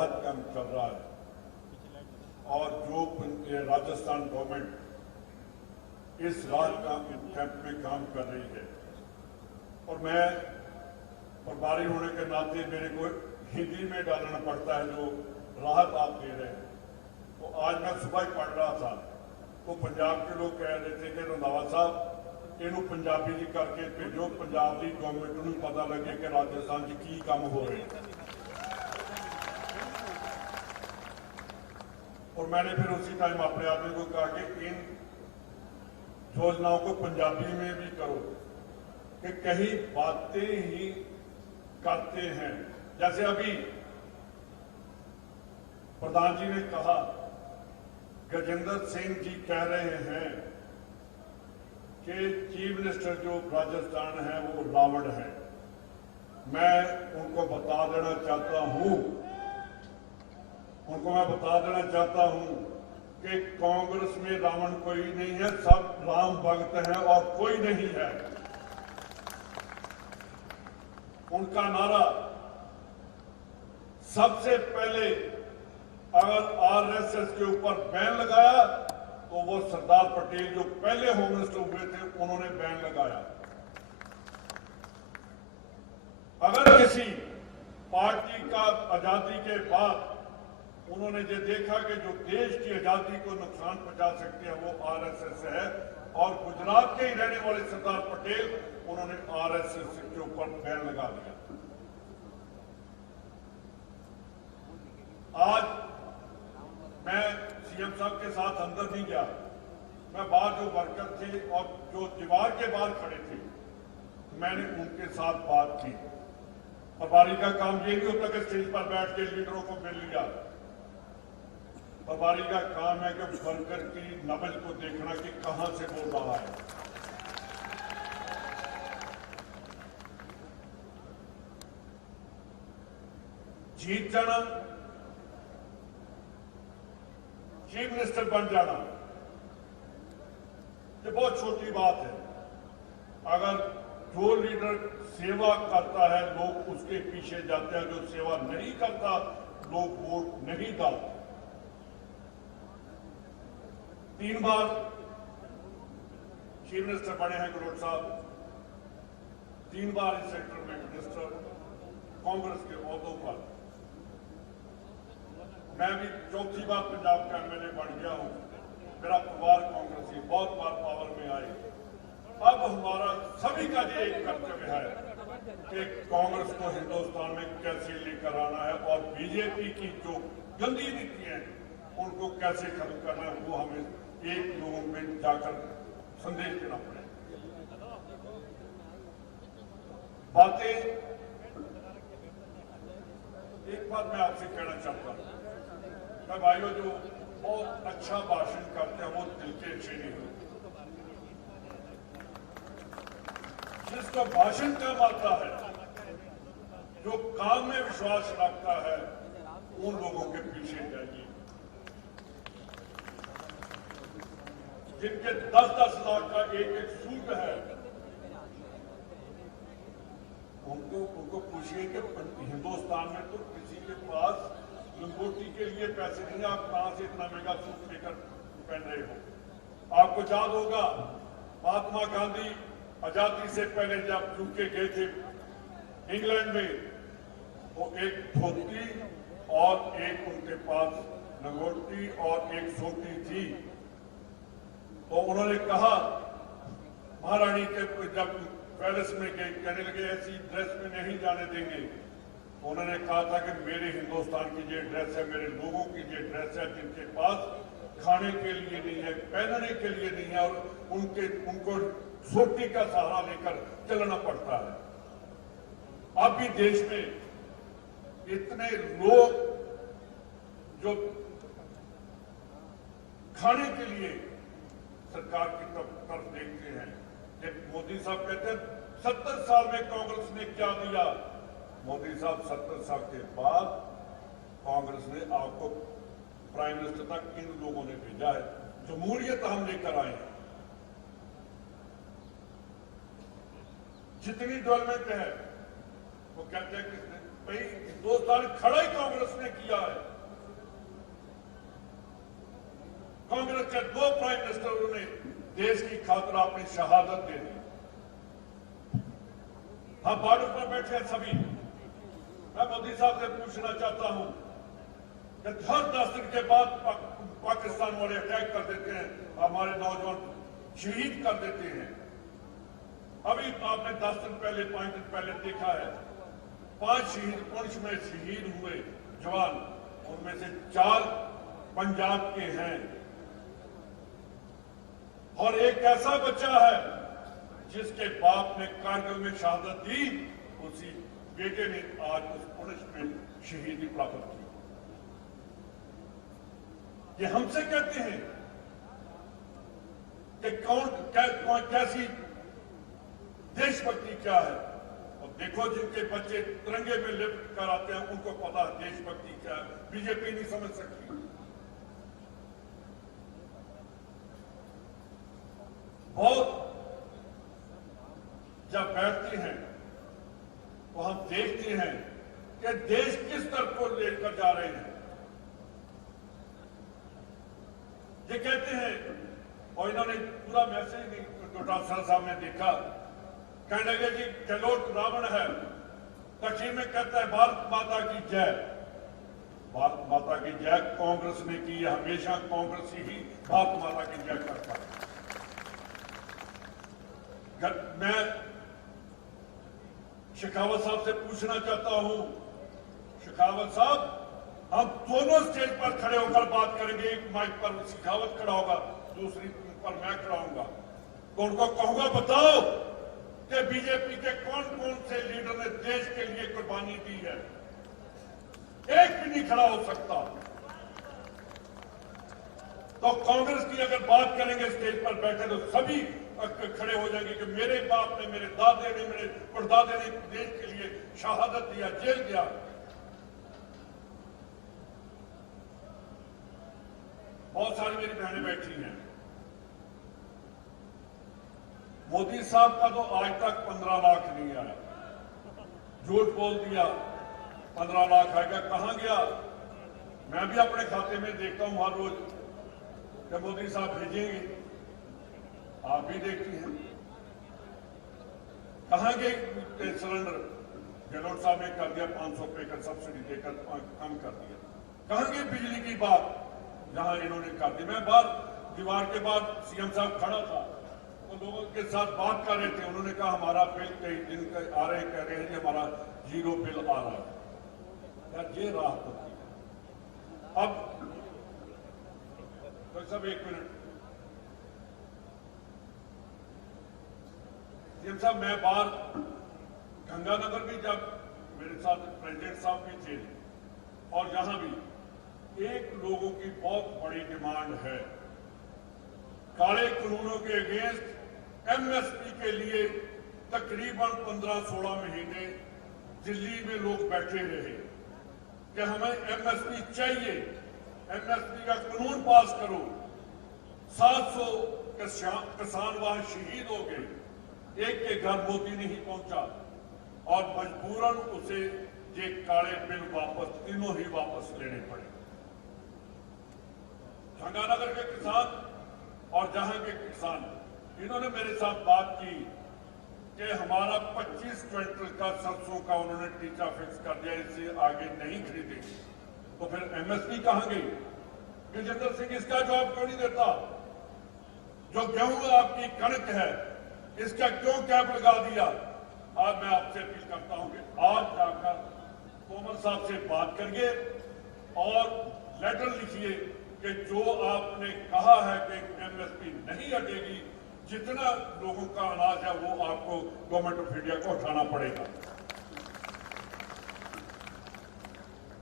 राहत कैंप चल रहा है और जो राजस्थान गवर्नमेंट इस राहत कैंप में काम कर रही है, और मैं प्रभारी होने के नाते मेरे को हिंदी में डालना पड़ता है जो राहत आप दे रहे हैं। तो आज मैं सुबह ही पढ़ रहा था तो पंजाब के लोग कह रहे थे कि रंधावा साहब इनू पंजाबी जी करके भेजो, पंजाब की गवर्नमेंट को पता लगे कि राजस्थान की की काम हो रहे हैं। और मैंने फिर उसी टाइम अपने आदमी को कहा कि इन योजनाओं को पंजाबी में भी करो कि कहीं बातें ही करते हैं। जैसे अभी प्रधान जी ने कहा, गजेंद्र सिंह जी कह रहे हैं कि चीफ मिनिस्टर जो राजस्थान है वो रावण है। मैं उनको बता देना चाहता हूं कि कांग्रेस में रावण कोई नहीं है, सब राम भक्त हैं और कोई नहीं है। उनका नारा सबसे पहले अगर आरएसएस के ऊपर बैन लगाया तो वो सरदार पटेल जो पहले होम मिनिस्टर हुए थे उन्होंने बैन लगाया। अगर किसी पार्टी का आजादी के बाद उन्होंने ये देखा कि जो देश की आजादी को नुकसान पहुंचा सकते हैं वो आरएसएस है, और गुजरात के ही रहने वाले सरदार पटेल उन्होंने आरएसएस के ऊपर बैन लगा दिया। आज मैं सीएम साहब के साथ अंदर नहीं गया, मैं बाहर जो वर्कर थे और जो दीवार के बाहर खड़े थे मैंने उनके साथ बात की। प्रभारी का काम ये नहीं होता कि स्टेज पर बैठ के लीडरों को मिल लिया। प्रभारी का काम है कि वर्कर की नब्ज को देखना कि कहां से बोल रहा है। जीत जाना, चीफ मिनिस्टर बन जाना ये बहुत छोटी बात है। अगर जो लीडर सेवा करता है लोग उसके पीछे जाते हैं, जो सेवा नहीं करता लोग वोट नहीं डालते। 3 बार चीफ मिनिस्टर बने हैं गहलोत साहब, 3 बार इस सेक्टर में मिनिस्टर कांग्रेस के ओहदों पर। मैं भी 4थी बार पंजाब का एमएलए बन गया हूं। मेरा परिवार कांग्रेसी बहुत बार पावर में आए। अब हमारा सभी का ये एक कर्तव्य है कि कांग्रेस को हिंदुस्तान में कैसे लेकर आना है और बीजेपी की जो गंदी नीति है उनको कैसे खत्म करना है, वो हमें एक लोगों में जाकर संदेश देना पड़ेगा। बातें एक बात मैं आपसे कहना चाहता हूं, भाइयों जो बहुत अच्छा भाषण करते हैं वो दिल के अच्छे नहीं होते। जिसका भाषण काम आता है, जो काम में विश्वास रखता है, उन लोगों के पीछे जाइए। जिनके 10-10 लाख का एक सूट है उनको पूछिए कि हिंदुस्तान में तो किसी के पास लंगोटी के लिए पैसे नहीं, आप कहां से इतना महंगा सूट लेकर पहन रहे हो। आपको याद होगा महात्मा गांधी आजादी से पहले जब यूके गए थे इंग्लैंड में, वो एक धोती और एक उनके पास लंगोटी और एक सोटी थी। तो उन्होंने कहा महारानी के जब पैलेस में गए, कहने लगे ऐसी ड्रेस में नहीं जाने देंगे। उन्होंने कहा था कि मेरे हिंदुस्तान की ये ड्रेस है, मेरे लोगों की ये ड्रेस है जिनके पास खाने के लिए नहीं है, पहनने के लिए नहीं है, और उनको सोटी का सहारा लेकर चलना पड़ता है। अब भी देश में इतने लोग जो खाने के लिए सरकार की तरफ देखते हैं। मोदी साहब कहते हैं 70 साल में कांग्रेस ने क्या दिया। मोदी साहब 70 साल के बाद कांग्रेस ने आपको प्राइम मिनिस्टर तक इन लोगों ने भेजा है, जमहूरियत हम लेकर आए हैं। जितनी डेवलपमेंट है वो कहते हैं कि भाई हिंदुस्तान खड़ा ही कांग्रेस ने किया है। कांग्रेस के 2 प्राइम मिनिस्टरों ने देश की खातिर अपनी शहादत दे दी। हम बॉर्डर पर बैठे हैं सभी। मैं मोदी साहब से पूछना चाहता हूं कि हर 10 दिन के बाद पाकिस्तान वाले अटैक कर देते हैं, हमारे नौजवान शहीद कर देते हैं। अभी आपने 10 दिन पहले 5 दिन पहले देखा है 5 शहीद पुंछ में शहीद हुए जवान, उनमें से 4 पंजाब के हैं और एक ऐसा बच्चा है जिसके बाप ने कारगिल में शहादत दी, उसी बेटे ने आज उस पुलिस में शहीदी प्राप्त की। ये हमसे कहते हैं कि कौन कैसी देशभक्ति क्या है। और देखो जिनके बच्चे तिरंगे में लिपट कर आते हैं उनको पता है देशभक्ति क्या है। बीजेपी नहीं समझ सकती। बहुत जब बैठते हैं तो हम देखते हैं कि देश किस तरफ को लेकर जा रहे हैं। ये कहते हैं, और इन्होंने पूरा मैसेज नहीं डॉक्टर साहब ने देखा, कहने लगे जी गहलोत रावण है, कश्मीर में कहता है भारत माता की जय। भारत माता की जय कांग्रेस ने की है, हमेशा कांग्रेस ही भारत माता की जय करता है। मैं शेखावत साहब से पूछना चाहता हूं, शेखावत साहब हम दोनों स्टेज पर खड़े होकर बात करेंगे। एक माइक पर शेखावत खड़ा होगा, दूसरी पर मैं खड़ा होऊंगा, तो उनको कहूंगा बताओ कि बीजेपी के कौन कौन से लीडर ने देश के लिए कुर्बानी दी है। एक भी नहीं खड़ा हो सकता। तो कांग्रेस की अगर बात करेंगे स्टेज पर बैठे तो सभी खड़े हो जाएंगे कि मेरे बाप ने, मेरे दादे ने, मेरे परदादे ने देश के लिए शहादत दिया, जेल गया। बहुत सारी मेरी बहनें बैठी हैं। मोदी साहब का तो आज तक 15 लाख नहीं आया, झूठ बोल दिया 15 लाख आएगा, कहां गया। मैं भी अपने खाते में देखता हूं हर रोज कि मोदी साहब भेजेंगे, आप भी देखती हैं। कहां गए सिलेंडर, गहलोत साहब ने कर दिया 500 रुपए का सब्सिडी देकर कम कर दिया। कहां गई बिजली की बात, जहां इन्होंने कर दी। मैं बाहर दीवार के बाद सीएम साहब खड़ा था, तो लोगों के साथ बात कर रहे थे। उन्होंने कहा हमारा बिल कई दिन का आ रहे हैं, कह रहे हैं कि हमारा 0 बिल आ रहा है। यार ये राहत होती है। अब तो सब 1 मिनट सीएम साहब, मैं बाहर गंगानगर भी जब मेरे साथ प्रेसिडेंट साहब भी थे, और यहां भी एक लोगों की बहुत बड़ी डिमांड है, काले कानूनों के अगेंस्ट एमएसपी के लिए तकरीबन 15-16 महीने दिल्ली में लोग बैठे रहे कि हमें एमएसपी चाहिए, एमएसपी का कानून पास करो। 700 किसान वहां शहीद हो गए, एक के घर मोदी नहीं पहुंचा और मजबूरन उसे ये काले बिल वापस, तीनों ही वापस लेने पड़े। गंगानगर के किसान और जहां के किसान, इन्होंने मेरे साथ बात की कि हमारा 25 क्विंटल का सरसों का उन्होंने टीचा फिक्स कर दिया, इससे आगे नहीं खरीदेंगे। तो फिर एमएसपी कहां गई? गजेंद्र सिंह इसका जवाब क्यों नहीं देता? जो गेहूं आपकी कणक है, इसका क्यों कैप लगा दिया? आज मैं आपसे अपील करता हूं कि आज जाकर तोमर साहब से बात करिए और लेटर लिखिए कि जो आपने कहा है कि एमएसपी नहीं हटेगी, जितना लोगों का अनाज है वो आपको गवर्नमेंट ऑफ इंडिया को उठाना पड़ेगा।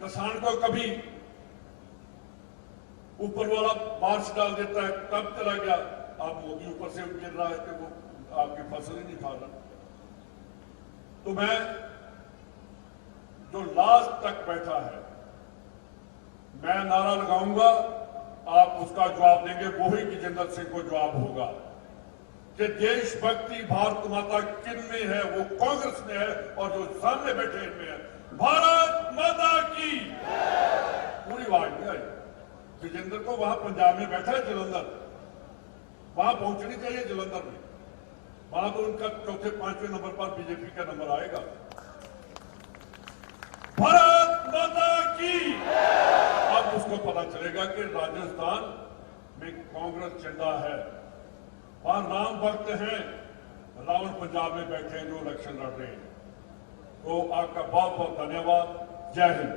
किसान को कभी ऊपर वाला बारिश डाल देता है, तब चला गया, अब मोदी ऊपर से गिर रहा है कि वो आपकी फसल ही नहीं खा रहा। तो मैं जो लास्ट तक बैठा है, मैं नारा लगाऊंगा, आप उसका जवाब देंगे, वो ही गजेंद्र सिंह को जवाब होगा कि देशभक्ति भारत माता किन में है, वो कांग्रेस में है, और जो सामने बैठे इनमें है। भारत माता की पूरी आवाज नहीं आई। विजेंद्र को वहां पंजाब में बैठा है जलंधर, वहां पहुंचनी चाहिए जलंधर में, वहां तो उनका चौथे पांचवें नंबर पर बीजेपी का नंबर आएगा। भारत माता की। अब उसको पता चलेगा कि राजस्थान में कांग्रेस झंडा है, वहां राम भक्त हैं, रावण पंजाब में बैठे हैं जो इलेक्शन लड़ रहे हैं। तो आपका बहुत बहुत धन्यवाद। जय हिंद।